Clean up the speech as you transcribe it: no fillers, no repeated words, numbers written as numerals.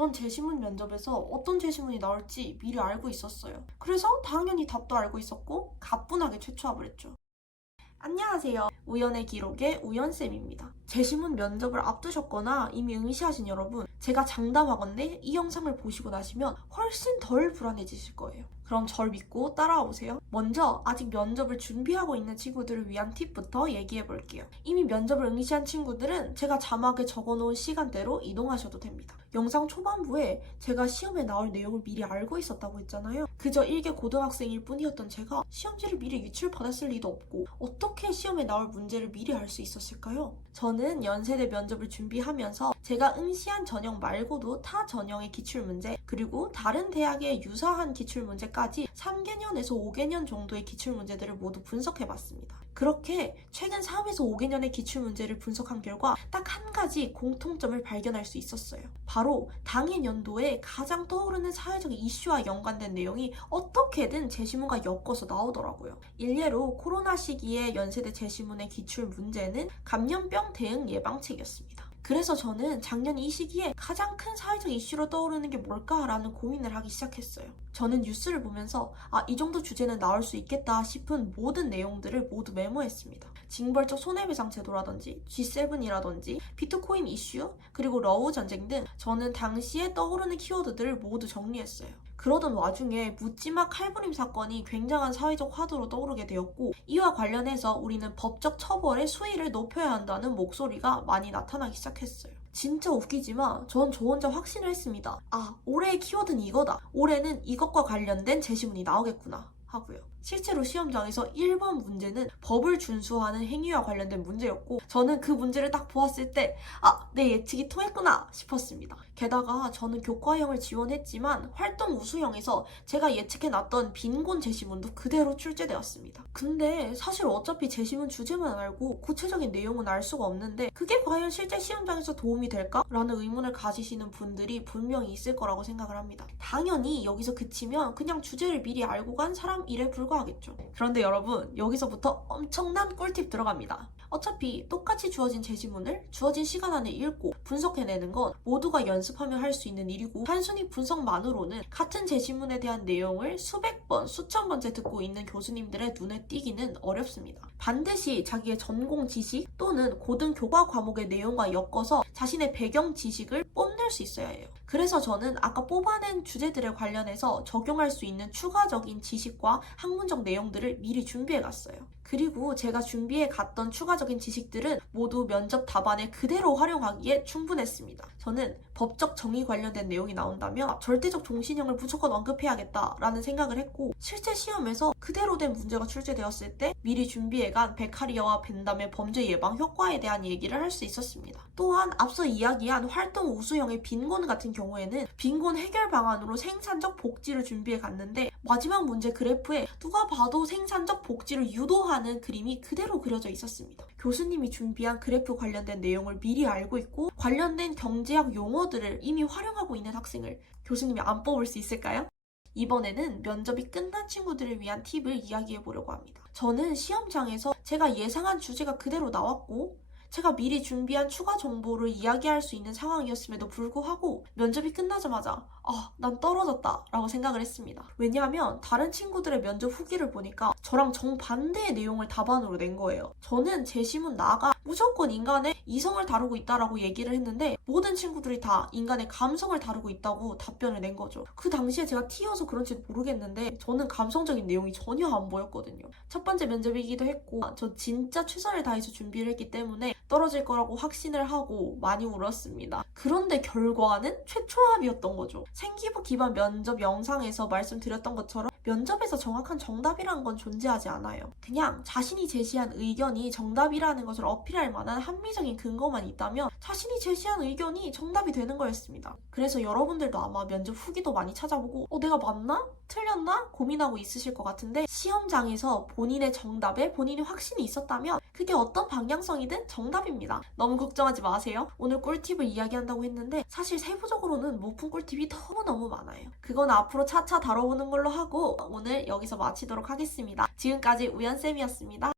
전 제시문 면접에서 어떤 제시문이 나올지 미리 알고 있었어요. 그래서 당연히 답도 알고 있었고 가뿐하게 최초합을 했죠. 안녕하세요. 우연의 기록의 우연쌤입니다. 제시문 면접을 앞두셨거나 이미 응시하신 여러분, 제가 장담하건대 이 영상을 보시고 나시면 훨씬 덜 불안해지실 거예요. 그럼 절 믿고 따라오세요. 먼저 아직 면접을 준비하고 있는 친구들을 위한 팁부터 얘기해 볼게요. 이미 면접을 응시한 친구들은 제가 자막에 적어놓은 시간대로 이동하셔도 됩니다. 영상 초반부에 제가 시험에 나올 내용을 미리 알고 있었다고 했잖아요. 그저 일개 고등학생일 뿐이었던 제가 시험지를 미리 유출받았을 리도 없고 어떻게 시험에 나올 문제를 미리 알 수 있었을까요? 저는 연세대 면접을 준비하면서 제가 응시한 전형 말고도 타 전형의 기출문제 그리고 다른 대학의 유사한 기출문제까지 3개년에서 5개년 정도의 기출문제들을 모두 분석해봤습니다. 그렇게 최근 3에서 5개년의 기출문제를 분석한 결과 딱 한 가지 공통점을 발견할 수 있었어요. 바로 당해 연도에 가장 떠오르는 사회적 이슈와 연관된 내용이 어떻게든 제시문과 엮어서 나오더라고요. 일례로 코로나 시기에 연세대 제시문의 기출 문제는 감염병 대응 예방책이었습니다. 그래서 저는 작년 이 시기에 가장 큰 사회적 이슈로 떠오르는 게 뭘까라는 고민을 하기 시작했어요. 저는 뉴스를 보면서 이 정도 주제는 나올 수 있겠다 싶은 모든 내용들을 모두 메모했습니다. 징벌적 손해배상 제도라든지 G7이라든지 비트코인 이슈 그리고 러우 전쟁 등 저는 당시에 떠오르는 키워드들을 모두 정리했어요. 그러던 와중에 묻지마 칼부림 사건이 굉장한 사회적 화두로 떠오르게 되었고 이와 관련해서 우리는 법적 처벌의 수위를 높여야 한다는 목소리가 많이 나타나기 시작했어요. 진짜 웃기지만 전 저 혼자 확신을 했습니다. 올해의 키워드는 이거다. 올해는 이것과 관련된 제시문이 나오겠구나 하고요. 실제로 시험장에서 1번 문제는 법을 준수하는 행위와 관련된 문제였고 저는 그 문제를 딱 보았을 때 내 예측이 통했구나 싶었습니다. 게다가 저는 교과형을 지원했지만 활동 우수형에서 제가 예측해놨던 빈곤 제시문도 그대로 출제되었습니다. 근데 사실 어차피 제시문 주제만 알고 구체적인 내용은 알 수가 없는데 그게 과연 실제 시험장에서 도움이 될까? 라는 의문을 가지시는 분들이 분명히 있을 거라고 생각을 합니다. 당연히 여기서 그치면 그냥 주제를 미리 알고 간 사람 일에 불과하겠죠. 그런데 여러분, 여기서부터 엄청난 꿀팁 들어갑니다. 어차피 똑같이 주어진 제시문을 주어진 시간 안에 읽고 분석해내는 건 모두가 연습하면 할 수 있는 일이고 단순히 분석만으로는 같은 제시문에 대한 내용을 수백 번, 수천 번째 듣고 있는 교수님들의 눈에 띄기는 어렵습니다. 반드시 자기의 전공 지식 또는 고등 교과 과목의 내용과 엮어서 자신의 배경 지식을 뽐낼 수 있어야 해요. 그래서 저는 아까 뽑아낸 주제들에 관련해서 적용할 수 있는 추가적인 지식과 학문적 내용들을 미리 준비해 갔어요. 그리고 제가 준비해 갔던 추가적인 지식들은 모두 면접 답안에 그대로 활용하기에 충분했습니다. 저는 법적 정의 관련된 내용이 나온다면 절대적 종신형을 무조건 언급해야겠다라는 생각을 했고 실제 시험에서 그대로 된 문제가 출제되었을 때 미리 준비해간 베카리아와 벤담의 범죄 예방 효과에 대한 얘기를 할 수 있었습니다. 또한 앞서 이야기한 활동 우수형의 빈곤 같은 경우에는 빈곤 해결 방안으로 생산적 복지를 준비해 갔는데 마지막 문제 그래프에 누가 봐도 생산적 복지를 유도하는 그림이 그대로 그려져 있었습니다. 교수님이 준비한 그래프 관련된 내용을 미리 알고 있고 관련된 경제학 용어들을 이미 활용하고 있는 학생을 교수님이 안 뽑을 수 있을까요? 이번에는 면접이 끝난 친구들을 위한 팁을 이야기해 보려고 합니다. 저는 시험장에서 제가 예상한 주제가 그대로 나왔고 제가 미리 준비한 추가 정보를 이야기할 수 있는 상황이었음에도 불구하고 면접이 끝나자마자 난 떨어졌다 라고 생각을 했습니다. 왜냐하면 다른 친구들의 면접 후기를 보니까 저랑 정반대의 내용을 답안으로 낸 거예요. 저는 제시문 나가 무조건 인간의 이성을 다루고 있다라고 얘기를 했는데 모든 친구들이 다 인간의 감성을 다루고 있다고 답변을 낸 거죠. 그 당시에 제가 T여서 그런지도 모르겠는데 저는 감성적인 내용이 전혀 안 보였거든요. 첫 번째 면접이기도 했고 저 진짜 최선을 다해서 준비를 했기 때문에 떨어질 거라고 확신을 하고 많이 울었습니다. 그런데 결과는 최초합이었던 거죠. 생기부 기반 면접 영상에서 말씀드렸던 것처럼 면접에서 정확한 정답이라는 건 존재하지 않아요. 그냥 자신이 제시한 의견이 정답이라는 것을 어필할 만한 합리적인 근거만 있다면 자신이 제시한 의견이 정답이 되는 거였습니다. 그래서 여러분들도 아마 면접 후기도 많이 찾아보고 내가 맞나? 틀렸나? 고민하고 있으실 것 같은데 시험장에서 본인의 정답에 본인이 확신이 있었다면 그게 어떤 방향성이든 정답입니다. 너무 걱정하지 마세요. 오늘 꿀팁을 이야기한다고 했는데 사실 세부적으로는 못 푼 꿀팁이 너무너무 많아요. 그건 앞으로 차차 다뤄보는 걸로 하고 오늘 여기서 마치도록 하겠습니다. 지금까지 우연쌤이었습니다.